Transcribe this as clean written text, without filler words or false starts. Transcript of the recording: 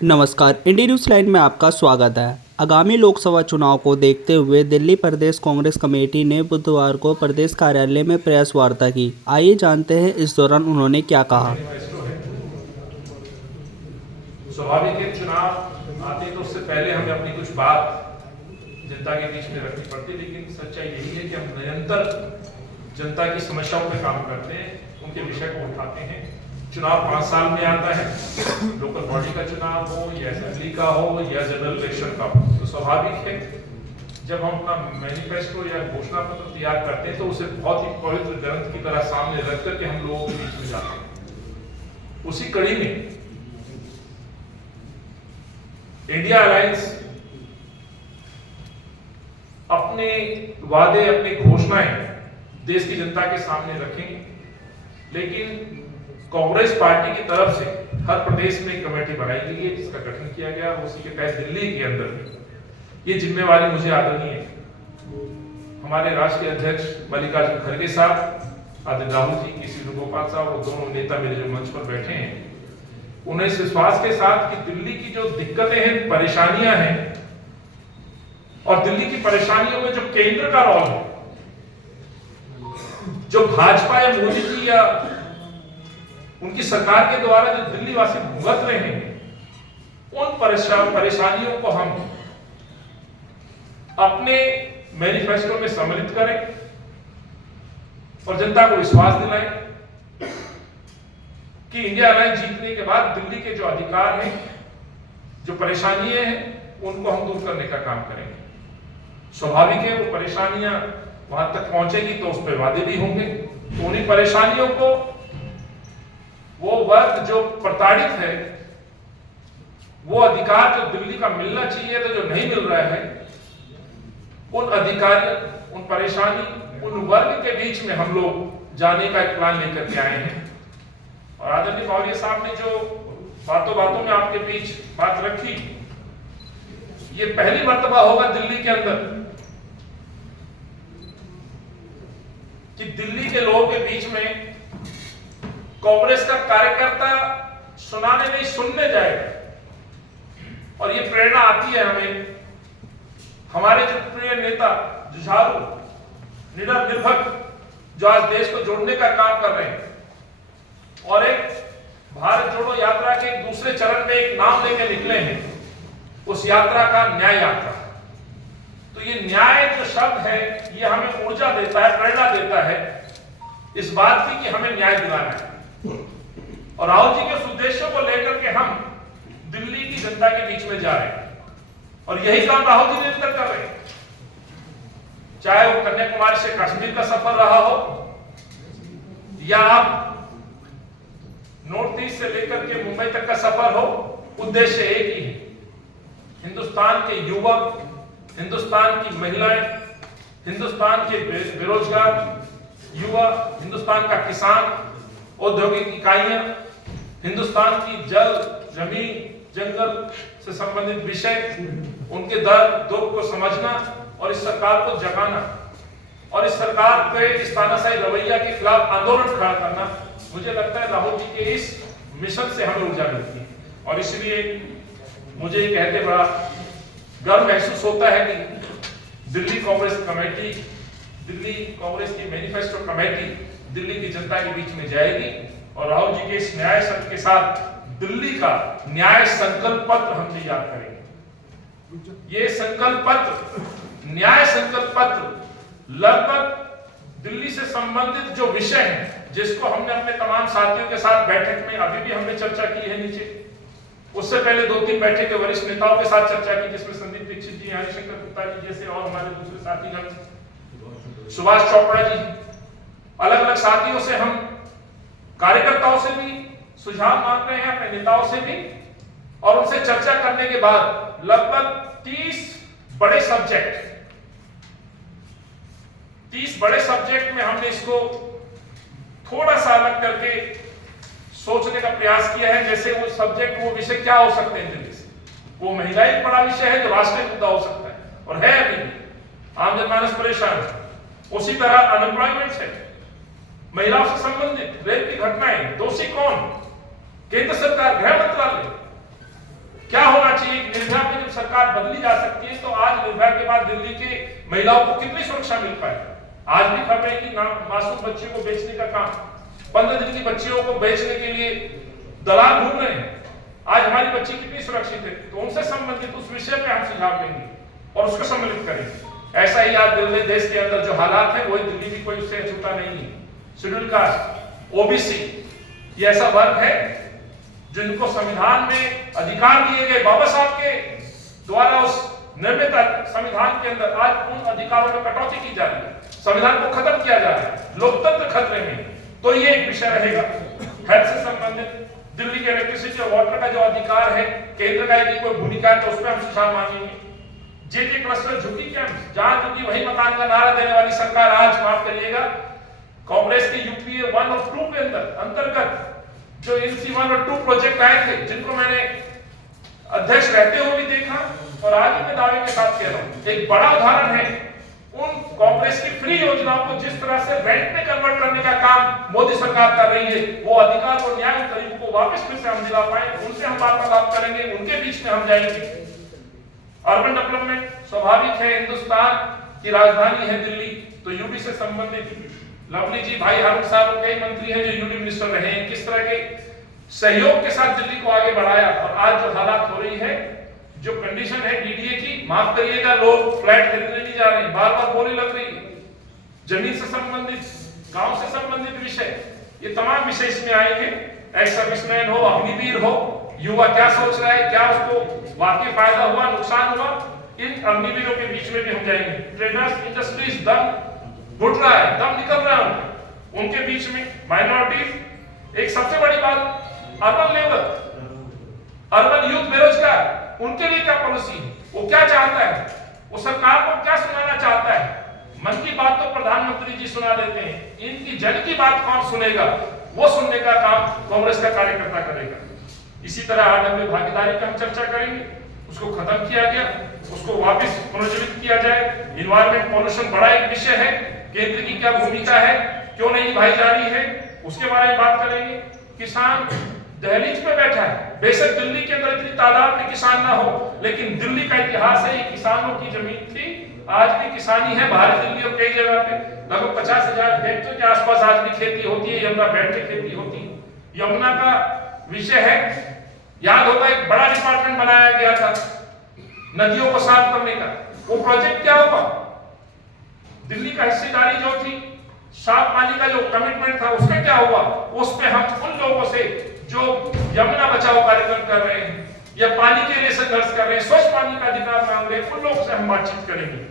नमस्कार, इंडी news line में आपका स्वागत है। आगामी लोकसभा चुनाव को देखते हुए दिल्ली प्रदेश कांग्रेस कमेटी ने बुधवार को प्रदेश कार्यालय में प्रेस वार्ता की। आइए जानते हैं इस दौरान उन्होंने क्या कहा। स्वाभाविक है, चुनाव आते तो उससे पहले हमें अपनी कुछ बात जनता के बीच में रखनी पड़ती है, लेकिन सच्चाई यही है कि हम निरंतर जनता की समस्याओं पे काम करते हैं, उनके विषय को उठाते हैं। चुनाव 5 साल में आता है, लोकल बॉडी का चुनाव हो या असेंबली का हो या जनरल इलेक्शन का हो, तो स्वाभाविक है जब हम अपना मैनिफेस्टो या घोषणा पत्र तैयार करते हैं तो उसे बहुत ही पवित्र ग्रंथ की तरह सामने रख करके हम लोगों के बीच में जाते हैं। उसी कड़ी में इंडिया अलायंस अपने वादे, अपनी घोषणाएं देश की जनता के सामने रखेंगे, लेकिन कांग्रेस पार्टी की तरफ से हर प्रदेश में एक कमेटी बनाई गई है जिसका गठन किया गया। उसी के तहत दिल्ली के अंदर ये जिम्मेवारी मुझे आदरणीय हमारे राष्ट्रीय अध्यक्ष मल्लिकार्जुन खड़गे साहब, आदरणीय राहुल जी, के सी वेणुगोपाल साहब और दोनों नेता मेरे जो मंच पर बैठे हैं, उन्हें इस विश्वास के साथ कि दिल्ली की जो दिक्कतें हैं, परेशानियां हैं और दिल्ली की परेशानियों में जो केंद्र का रोल है, जो भाजपा या मोदी जी या उनकी सरकार के द्वारा जो दिल्ली वासी भुगत रहे हैं, उन परेशानियों को हम अपने मैनिफेस्टो में सम्मिलित करें और जनता को विश्वास दिलाएं कि इंडिया अलायंस जीतने के बाद दिल्ली के जो अधिकार हैं, जो परेशानियां हैं, उनको हम दूर करने का काम करेंगे। स्वाभाविक है वो परेशानियां वहां तक पहुंचेगी तो उस पर वादे भी होंगे, तो उन्हीं परेशानियों को वो वर्ग जो प्रताड़ित है, वो अधिकार जो दिल्ली का मिलना चाहिए तो जो नहीं मिल रहा है, उन अधिकार, उन परेशानी, उन वर्ग के बीच में हम लोग जाने का एक प्लान लेकर के आए हैं। और आदरणीय मौर्य साहब ने जो बातों बातों में आपके बीच बात रखी, ये पहली मर्तबा होगा दिल्ली के अंदर कि दिल्ली के लोगों के बीच में कांग्रेस का कार्यकर्ता सुनाने नहीं, सुनने जाएगा। और ये प्रेरणा आती है हमें, हमारे जो प्रिय नेता, जुझारू, निडर, निर्भक, जो आज देश को जोड़ने का काम कर रहे हैं और एक भारत जोड़ो यात्रा के एक दूसरे चरण में एक नाम लेके निकले हैं, उस यात्रा का न्याय यात्रा। तो ये न्याय जो शब्द है, ये हमें ऊर्जा देता है, प्रेरणा देता है इस बात की कि हमें न्याय दिलाना है। और राहुल जी के उस उद्देश्य को लेकर के हम दिल्ली की जनता के बीच में जा रहे हैं और यही काम राहुल जी निरंतर कर रहे हैं। चाहे वो कन्याकुमारी से कश्मीर का सफर रहा हो या आप नॉर्थ ईस्ट से लेकर के मुंबई तक का सफर हो, उद्देश्य एक ही है। हिंदुस्तान के युवक, हिंदुस्तान की महिलाएं, हिंदुस्तान के बेरोजगार युवा, हिंदुस्तान का किसान, औद्योगिक इकाइयां, हिंदुस्तान की जल, जमीन, जंगल से संबंधित विषय, उनके दर्द दुख को समझना और इस सरकार को जगाना और इस सरकार पे इस तानाशाही रवैया के खिलाफ आंदोलन खड़ा करना, मुझे लगता है राहुल जी के इस मिशन से हमें ऊर्जा मिलती है। और इसलिए मुझे ये कहते बड़ा गर्व महसूस होता है कि दिल्ली कांग्रेस कमेटी, दिल्ली कांग्रेस की मैनिफेस्टो कमेटी दिल्ली की जनता के बीच में जाएगी और राहुल जी के इस न्याय शब्द के साथ दिल्ली का न्याय संकल्प पत्र हम तैयार करेंगे। ये संकल्प पत्र, न्याय संकल्प पत्र लगभग दिल्ली से संबंधित जो विषय हैं, जिसको हमने अपने तमाम साथियों के साथ बैठक में अभी भी हमने चर्चा की है नीचे, उससे पहले 2-3 बैठक के वरिष्ठ नेताओं के साथ चर्चा की, जिसमें संदीप दीक्षित जी, हरिशंकर गुप्ता जी जैसे और हमारे दूसरे साथीगण, सुभाष चोपड़ा जी, अलग अलग साथियों से, हम कार्यकर्ताओं से भी सुझाव मांग रहे हैं, अपने नेताओं से भी, और उनसे चर्चा करने के बाद लगभग 30 बड़े सब्जेक्ट में हमने इसको थोड़ा सा अलग करके सोचने का प्रयास किया है। जैसे वो सब्जेक्ट, वो विषय क्या हो सकते हैं दिल्ली से, वो महिलाएं एक बड़ा विषय है जो राष्ट्रीय मुद्दा हो सकता है और है, अभी आम जनमानस परेशान है। उसी तरह अनएम्प्लॉयमेंट है, महिलाओं से संबंधित रेप की घटनाएं, दोषी कौन, केंद्र सरकार, गृह मंत्रालय, चाहिए कि निर्भया में जब सरकार बदली जा सकती है तो आज निर्भया के बाद दिल्ली के महिलाओं को कितनी सुरक्षा मिल पाए। आज भी खबर है कि मासूम बच्चियों को बेचने का काम, 15 दिन की बच्चियों को बेचने के लिए दलाल ढूंढ रहे हैं। आज हमारी बच्ची कितनी सुरक्षित है, तो उनसे संबंधित उस विषय पे हम सुझाव देंगे और उसको सम्मिलित करेंगे। ऐसा ही आज देश के अंदर जो हालात है वही दिल्ली भी कोई उससे छूटा नहीं है। शेड्यूल कास्ट, ओबीसी, ये ऐसा वर्ग है जिनको संविधान में अधिकार दिए गए बाबा साहब के द्वारा उस निर्मित संविधान के अंदर आज उन अधिकारों में कटौती की जा रही है, संविधान को खत्म किया जा रहा है, लोकतंत्र खतरे में। तो ये एक विषय रहेगा। हेल्थ से संबंधित दिल्ली के इलेक्ट्रिसिटी और वाटर का जो अधिकार है, केंद्र का यदि कोई भूमिका है तो उस पर हम सुझाव मांगेंगे। जे क्लस्टर झुकी क्या, जहां झुकी वही मकान का नारा देने वाली सरकार आज, माफ करिएगा, कांग्रेस के यूपीए 1 और 2 के अंतर्गत जो NC 1 और 2 प्रोजेक्ट आए थे, जिनको मैंने अध्यक्ष रहते हुए भी देखा और आज भी मैं दावे के साथ कह रहा हूं, एक बड़ा उदाहरण है उन कांग्रेस की फ्री योजनाओं को जिस तरह से रेंट में कन्वर्ट करने का काम मोदी सरकार कर रही है। वो अधिकार और न्याय गरीबों को वापस फिर से हम दिला पाए, उनसे हम वार्तालाप करेंगे, उनके बीच में हम जाएंगे। अर्बन डेवलपमेंट स्वाभाविक है, हिंदुस्तान की राजधानी है दिल्ली, तो यूपी से संबंधित लवली जी, भाई हारून साहब कई मंत्री हैं जो यूडी मिनिस्टर रहे हैं, किस तरह के सहयोग के साथ दिल्ली को आगे बढ़ाया। और आज जो हालात हो रही है, जो कंडीशन है डीडीए की, माफ करिएगा, लोग फ्लैट खरीदने नहीं जा रहे हैं, बार बार बोली लग रही है, जमीन से संबंधित, गांव से संबंधित विषय, ये तमाम विषय इसमें आएंगे। एक्स सर्विसमैन हो, अग्निवीर हो, युवा क्या सोच रहा है, क्या उसको वाकई फायदा हुआ, नुकसान हुआ, इन अग्निवीरों के बीच में भी हम जाएंगे। ट्रेडर्स, इंडस्ट्रीज, दम घुट रहा है, दम निकल रहा है उनके बीच में। माइनॉरिटीज, एक सबसे बड़ी बात, अर्बन लेबर, अर्बन यूथ बेरोजगार, उनके लिए क्या पॉलिसी है, वो क्या चाहता है, वो सरकार को क्या सुनाना चाहता है। मन की बात तो प्रधानमंत्री जी सुना देते हैं, इनकी जन की बात कौन सुनेगा, वो सुनने का काम कांग्रेस का कार्यकर्ता करेगा। इसी तरह आरडब्ल्यू भागीदारी पर हम चर्चा करेंगे, उसको खत्म किया गया, उसको वापस पुनर्जीवित किया जाए। इन्वायरमेंट पॉल्यूशन बड़ा एक विषय है, केंद्र की क्या भूमिका है, क्यों नहीं निभाई जा रही है, उसके बारे में बात करेंगे। किसान दहलीज पे बैठा है, बेशक दिल्ली के अंदर इतनी तादाद में किसान ना हो, लेकिन दिल्ली का इतिहास है, ये किसानों की जमीन थी, आज भी किसानी है। बाहरी दिल्ली और कई जगह पे लगभग 50,000 हेक्टेयर के आसपास आज भी खेती होती है, यमुना बेल्ट की खेती होती है। यमुना का विषय है, याद होगा एक बड़ा डिपार्टमेंट बनाया गया था नदियों को साफ करने का, वो प्रोजेक्ट क्या हुआ, दिल्ली का हिस्सेदारी जो थी, साफ पानी का जो कमिटमेंट था, उसका क्या हुआ। उस पे हम उन लोगों से जो यमुना बचाओ कार्यक्रम कर रहे हैं या पानी के लिए संघर्ष कर रहे हैं, स्वच्छ पानी का अधिकार मांग रहे हैं, उन लोगों से हम बातचीत करेंगे।